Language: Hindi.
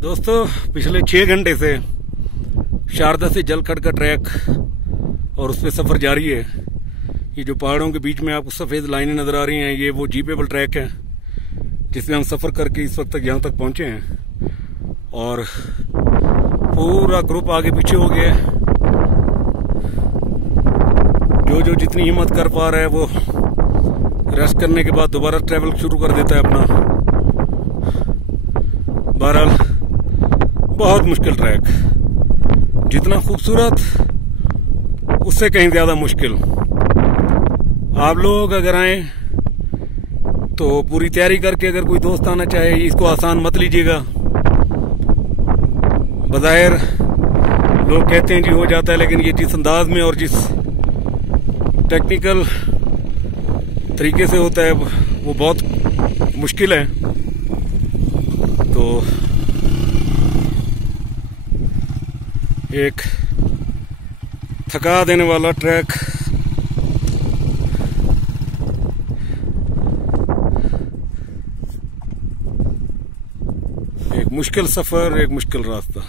दोस्तों, पिछले 6 घंटे से शारदा से जलखड़ का ट्रैक और उस पर सफ़र जारी है। ये जो पहाड़ों के बीच में आपको सफ़ेद लाइनें नज़र आ रही हैं, ये वो जीपेबल ट्रैक है जिसमें हम सफ़र करके इस वक्त तक यहाँ तक पहुँचे हैं। और पूरा ग्रुप आगे पीछे हो गया है। जो जितनी हिम्मत कर पा रहा है वो रेस्ट करने के बाद दोबारा ट्रैवल शुरू कर देता है अपना। बहरहाल बहुत मुश्किल ट्रैक, जितना खूबसूरत उससे कहीं ज्यादा मुश्किल। आप लोग अगर आए तो पूरी तैयारी करके, अगर कोई दोस्त आना चाहे, इसको आसान मत लीजिएगा। बज़ाहिर लोग कहते हैं जी हो जाता है, लेकिन ये जिस अंदाज में और जिस टेक्निकल तरीके से होता है वो बहुत मुश्किल है। तो एक थका देने वाला ट्रैक, एक मुश्किल सफर, एक मुश्किल रास्ता।